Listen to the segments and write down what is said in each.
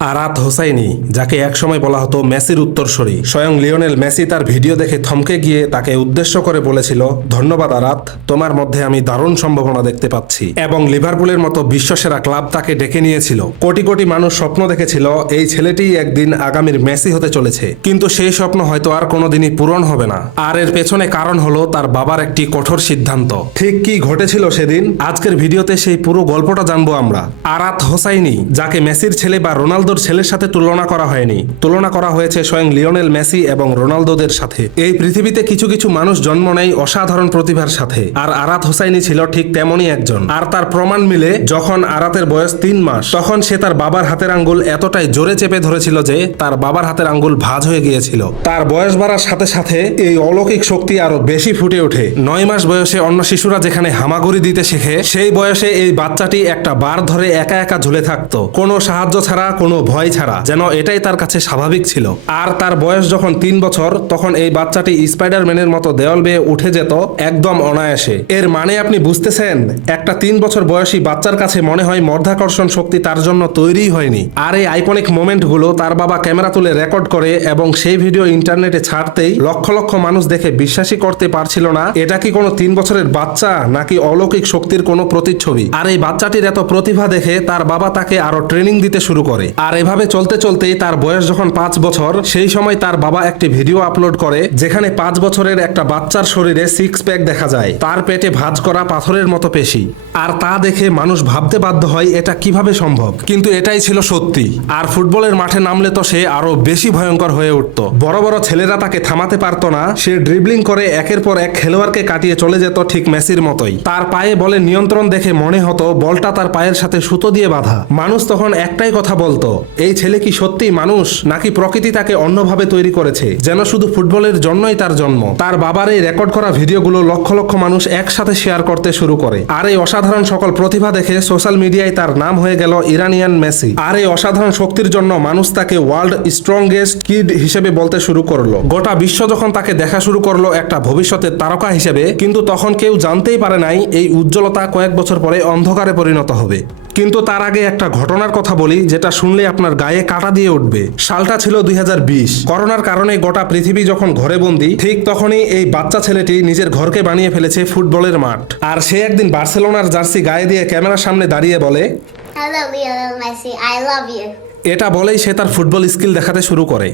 আরাত হোসাইনি, যাকে একসময় বলা হতো মেসির উত্তরসূরি, স্বয়ং লিওনেল মেসি তার ভিডিও দেখে থমকে গিয়ে তাকে উদ্দেশ্য করে বলেছিল, ধন্যবাদ আরাত, তোমার মধ্যে আমি দারুণ সম্ভাবনা দেখতে পাচ্ছি। এবং লিভারপুলের মতো বিশ্বসেরা ক্লাব তাকে ডেকে নিয়েছিল। কোটি কোটি মানুষ স্বপ্ন দেখেছিল এই ছেলেটিই একদিন আগামীর মেসি হতে চলেছে, কিন্তু সেই স্বপ্ন হয়তো আর কোনোদিনই পূরণ হবে না। আর এর পেছনে কারণ হলো তার বাবার একটি কঠোর সিদ্ধান্ত। ঠিক কি ঘটেছিল সেদিন, আজকের ভিডিওতে সেই পুরো গল্পটা জানবো আমরা। আরাত হোসাইনি, যাকে মেসির ছেলে বা রোনালদোর ছেলের সাথে তুলনা করা হয়নি, তুলনা করা হয়েছে স্বয়ং লিওনেল মেসি এবং রোনালদোদের সাথে। এই পৃথিবীতে কিছু কিছু মানুষ জন্ম নেয় অসাধারণ প্রতিভার সাথে, আর আরাত হোসাইনি ছিল ঠিক তেমনই একজন। আর তার প্রমাণ মিলে যখন আরাতের বয়স 3 মাস, তখন সে তার বাবার হাতের আঙ্গুল এতটাই জোরে চেপে ধরেছিল যে তার বাবার হাতের আঙ্গুল ভাঁজ হয়ে গিয়েছিল। তার বয়স বাড়ার সাথে সাথে এই অলৌকিক শক্তি আরো বেশি ফুটে ওঠে। 9 মাস বয়সে অন্য শিশুরা যেখানে হামাগুড়ি দিতে শেখে, সেই বয়সে এই বাচ্চাটি একটা বার ধরে একা একা ঝুলে থাকতো, কোনো সাহায্য ছাড়া, কোনো ভয় ছাড়া, যেন এটাই তার কাছে স্বাভাবিক ছিল। আর তার বয়স যখন 3 বছর, তখন এই বাচ্চাটি স্পাইডারম্যানের মতো দেওয়াল বেয়ে উঠে যেত একদম অনায়াসে। এর মানে আপনি বুঝতেছেন, একটা 3 বছর বয়সী বাচ্চার কাছে মনে হয় মাধ্যাকর্ষণ শক্তি তার জন্য তৈরিই হয়নি। আর এই আইকনিক মোমেন্টগুলো তার বাবা ক্যামেরা তুলে রেকর্ড করে এবং সেই ভিডিও ইন্টারনেটে ছাড়তেই লক্ষ লক্ষ মানুষ দেখে বিশ্বাসই করতে পারছিল না এটা কি কোনো 3 বছরের বাচ্চা নাকি অলৌকিক শক্তির কোনো প্রতিচ্ছবি। আর এই বাচ্চাটির এত প্রতিভা দেখে তার বাবা তাকে আরো ট্রেনিং দিতে শুরু করে। আর এভাবে চলতে চলতেই তার বয়স যখন 5 বছর, সেই সময় তার বাবা একটি ভিডিও আপলোড করে যেখানে 5 বছরের একটা বাচ্চার শরীরে 6 প্যাক দেখা যায়, তার পেটে ভাঁজ করা পাথরের মতো পেশি। আর তা দেখে মানুষ ভাবতে বাধ্য হয় এটা কিভাবে সম্ভব, কিন্তু এটাই ছিল সত্যি। আর ফুটবলের মাঠে নামলে তো সে আরো বেশি ভয়ঙ্কর হয়ে উঠত। বড় বড় ছেলেরা তাকে থামাতে পারতো না। সে ড্রিবলিং করে একের পর এক খেলোয়াড়কে কাটিয়ে চলে যেত ঠিক মেসির মতোই। তার পায়ে বলের নিয়ন্ত্রণ দেখে মনে হতো বলটা তার পায়ের সাথে সুতো দিয়ে বাঁধা। মানুষ তখন একটাই কথা বলতো, এই ছেলে কি সত্যি মানুষ নাকি প্রকৃতি তাকে অন্যভাবে তৈরি করেছে, যেন শুধু ফুটবলের জন্যই তার জন্ম। তার বাবার এই রেকর্ড করা ভিডিওগুলো লক্ষ লক্ষ মানুষ একসাথে শেয়ার করতে শুরু করে। আর এই অসাধারণ সকল প্রতিভা দেখে সোশ্যাল মিডিয়ায় তার নাম হয়ে গেল ইরানিয়ান মেসি। আর এই অসাধারণ শক্তির জন্য মানুষ তাকে ওয়ার্ল্ড স্ট্রংগেস্ট কিড হিসেবে বলতে শুরু করলো। গোটা বিশ্ব যখন তাকে দেখা শুরু করলো একটা ভবিষ্যতের তারকা হিসেবে, কিন্তু তখন কেউ জানতেই পারে নাই এই উজ্জ্বলতা কয়েক বছর পরে অন্ধকারে পরিণত হবে। কিন্তু তার আগে একটা ঘটনার কথা বলি, যেটা শুনলে আপনার গায়ে কাঁটা দিয়ে উঠবে। সালটা ছিল 2020। করোনার কারণে গোটা পৃথিবী যখন ঘরে বন্দী, ঠিক তখনই এই বাচ্চা ছেলেটি নিজের ঘরকে বানিয়ে ফেলেছে ফুটবলের মাঠ। আর সে একদিন বার্সেলোনার জার্সি গায়ে দিয়ে ক্যামেরার সামনে দাঁড়িয়ে বলে, Hello, Lionel Messi. I love you. এটা বলেই সে তার ফুটবল স্কিল দেখাতে শুরু করে।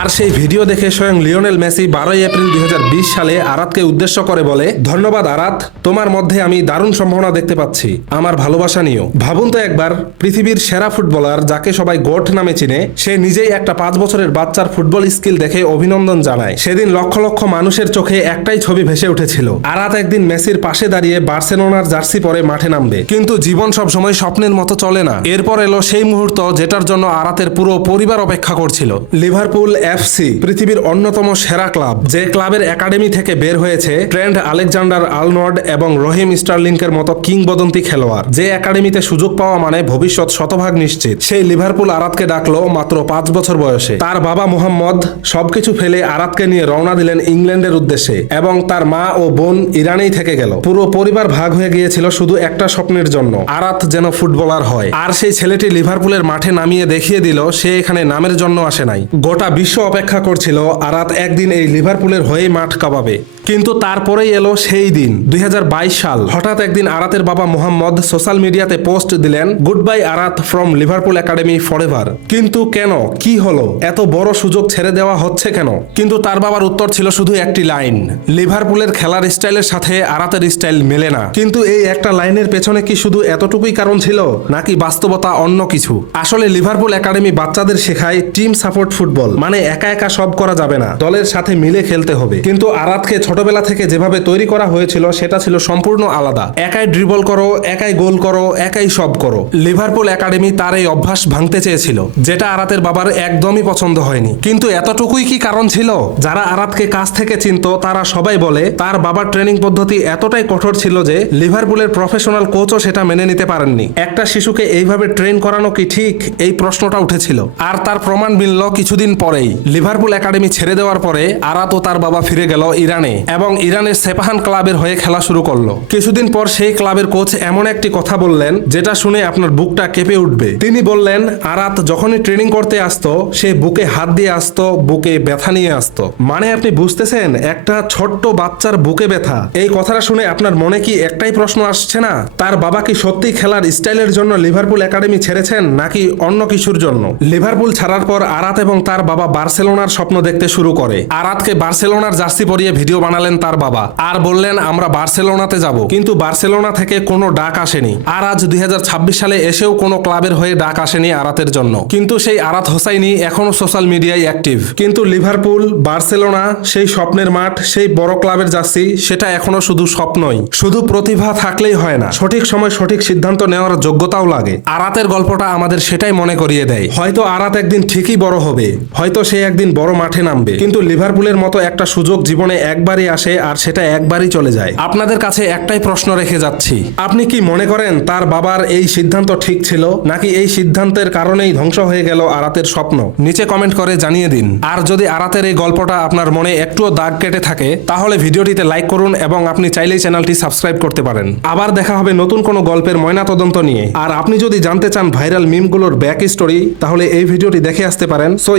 আর সেই ভিডিও দেখে স্বয়ং লিওনেল মেসি 12 এপ্রিল 2020 সালে আরাতকে উদ্দেশ্য করে বলে, ধন্যবাদ আরাত, তোমার মধ্যে আমি দারুণ সম্ভাবনা দেখতে পাচ্ছি, আমার ভালোবাসা নিও। ভাবুন তো একবার, পৃথিবীর সেরা ফুটবলার যাকে সবাই গোট নামে চিনে, সে নিজেই একটা 5 বছরের বাচ্চার ফুটবল স্কিল দেখে অভিনন্দন জানায়। সেদিন লক্ষ লক্ষ মানুষের চোখে একটাই ছবি ভেসে উঠেছিল, আরাত একদিন মেসির পাশে দাঁড়িয়ে বার্সেলোনার জার্সি পরে মাঠে নামবে। কিন্তু জীবন সবসময় স্বপ্নের মতো চলে না। এরপর এলো সেই মুহূর্ত যেটার জন্য আরাতের পুরো পরিবার অপেক্ষা করছিল। লিভারপুল এফসি, পৃথিবীর অন্যতম সেরা ক্লাব, যে ক্লাবের একাডেমি থেকে বের হয়েছে ট্রেন্ট আলেকজান্ডার আর্নল্ড এবং রহিম স্টার্লিংকের মতো কিংবদন্তি খেলোয়াড়, যে একাডেমিতে সুযোগ পাওয়া মানে ভবিষ্যৎ শতভাগ নিশ্চিত। সেই লিভারপুল আরাতকে ডাকলো মাত্র 5 বছর বয়সে। তার বাবা মুহাম্মদ সবকিছু ফেলে আরাতকে নিয়ে রওনা দিলেন ইংল্যান্ডের উদ্দেশ্যে, এবং তার মা ও বোন ইরানেই থেকে গেল। পুরো পরিবার ভাগ হয়ে গিয়েছিল শুধু একটা স্বপ্নের জন্য, আরাত যেন ফুটবলার হয়। আর সেই ছেলেটি লিভারপুলের মাঠে নামিয়ে দেখিয়ে দিল সে এখানে নামের জন্য আসে নাই, গোটা বিশ্ব অপেক্ষা করছিল আরাত একদিন এই লিভারপুলের হয়ে মাঠ কাঁপাবে। কিন্তু তারপরেই এলো সেই দিন 2022 সাল। হঠাৎ একদিন আরাতের বাবা মোহাম্মদ সোশ্যাল মিডিয়াতে পোস্ট দিলেন, goodbye Arat from Liverpool academy forever. কিন্তু কেন, কি হলো, এত বড় সুযোগ ছেড়ে দেওয়া হচ্ছে কেন? কিন্তু তার বাবার উত্তর ছিল শুধু একটি লাইন, লিভারপুলের খেলার স্টাইলের সাথে আরাতের স্টাইল মেলে না। কিন্তু এই একটা লাইনের পেছনে কি শুধু এতটুকুই কারণ ছিল, নাকি বাস্তবতা অন্য কিছু? আসলে লিভারপুল একাডেমি বাচ্চাদের শেখায় টিম সাপোর্ট ফুটবল, মানে একা একা সব করা যাবে না, দলের সাথে মিলে খেলতে হবে। কিন্তু আরাতকে ছোটবেলা থেকে যেভাবে তৈরি করা হয়েছিল সেটা ছিল সম্পূর্ণ আলাদা। একাই ড্রিবল করো, একাই গোল করো, একাই সব করো। লিভারপুল একাডেমি তার এই অভ্যাস ভাঙতে চেয়েছিল, যেটা আরাতের বাবার একদমই পছন্দ হয়নি। কিন্তু এতটুকুই কি কারণ ছিল? যারা আরাতকে কাছ থেকে চিনতো তারা সবাই বলে তার বাবার ট্রেনিং পদ্ধতি এতটাই কঠোর ছিল যে লিভারপুলের প্রফেশনাল কোচও সেটা মেনে নিতে পারেননি। একটা শিশুকে এইভাবে ট্রেন করানো কি ঠিক, এই প্রশ্নটা উঠেছিল। আর তার প্রমাণ মিলল কিছুদিন পরেই। লিভারপুল একাডেমি ছেড়ে দেওয়ার পরে আরাত ও তার বাবা ফিরে গেল ইরানে। এবং ইরানের সেপাহান ক্লাবের হয়ে খেলা শুরু করলো। কিছুদিন পর সেই ক্লাবের কোচ এমন একটি কথা বললেন যেটা শুনে আপনার বুকটা কেঁপে উঠবে। তিনি বললেন, আরাত যখনই ট্রেনিং করতে আসতো সে বুকে হাত দিয়ে আসতো, বুকে ব্যথা নিয়ে আসতো। মানে আপনি বুঝতেছেন, একটা ছোট্ট বাচ্চার বুকে ব্যথা। এই কথাটা শুনে আপনার মনে কি একটাই প্রশ্ন আসছে না, তার বাবা কি সত্যি খেলার স্টাইলের জন্য লিভারপুল একাডেমি ছেড়েছেন নাকি অন্য কিছুর জন্য? লিভারপুল ছাড়ার পর আরাত এবং তার বাবা বার্সেলোনার স্বপ্ন দেখতে শুরু করে। আরাতকে বার্সেলোনার জার্সি পরিয়ে ভিডিও বানালেন তার বাবা, আর বললেন আমরা বার্সেলোনাতে যাব। কিন্তু বার্সেলোনা থেকে কোনো ডাক আসেনি। আর আজ 2026 সালে এসেও কোনো ক্লাবের হয়ে ডাক আসেনি আরাতের জন্য। কিন্তু সেই আরাত হোসাইনি এখনো সোশ্যাল মিডিয়ায় অ্যাক্টিভ। কিন্তু লিভারপুল, বার্সেলোনা, সেই স্বপ্নের মাঠ, সেই বড় ক্লাবের জার্সি, সেটা এখনো শুধু স্বপ্নই। শুধু প্রতিভা থাকলেই হয় না, সঠিক সময় সঠিক সিদ্ধান্ত নেওয়ার যোগ্যতাও লাগে। আরাতের গল্পটা আমাদের সেটাই মনে করিয়ে দেয়। হয়তো আরাত একদিন ঠিকই বড় হবে, হয়তো সে একদিন বড় মাঠে নামবে, কিন্তু লিভারপুলের মতো একটা সুযোগ জীবনে একবারই আসে আর সেটা একবারই চলে যায়। আপনাদের কাছে একটাই প্রশ্ন রেখে যাচ্ছি, আপনি কি মনে করেন তার বাবার এই সিদ্ধান্ত ঠিক ছিল, নাকি এই সিদ্ধান্তের কারণেই ধ্বংস হয়ে গেল আরাতের স্বপ্ন? নিচে কমেন্ট করে জানিয়ে দিন। আর যদি আরাতের এই গল্পটা আপনার মনে একটুও দাগ কেটে থাকে তাহলে ভিডিওটিতে লাইক করুন এবং আপনি চাইলেই চ্যানেলটি সাবস্ক্রাইব করতে পারেন। আবার দেখা হবে নতুন কোনো গল্পের ময়নাতদন্ত নিয়ে। আর আপনি যদি জানতে চান ভাইরাল মিমগুলোর ব্যাক স্টোরি, তাহলে এই ভিডিওটি দেখে আসতে পারেন। সো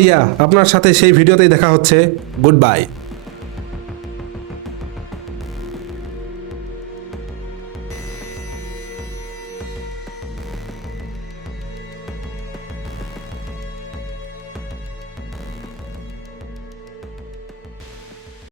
আপনার সাথে সেই ভিডিওতেই দেখা হচ্ছে। Good bye.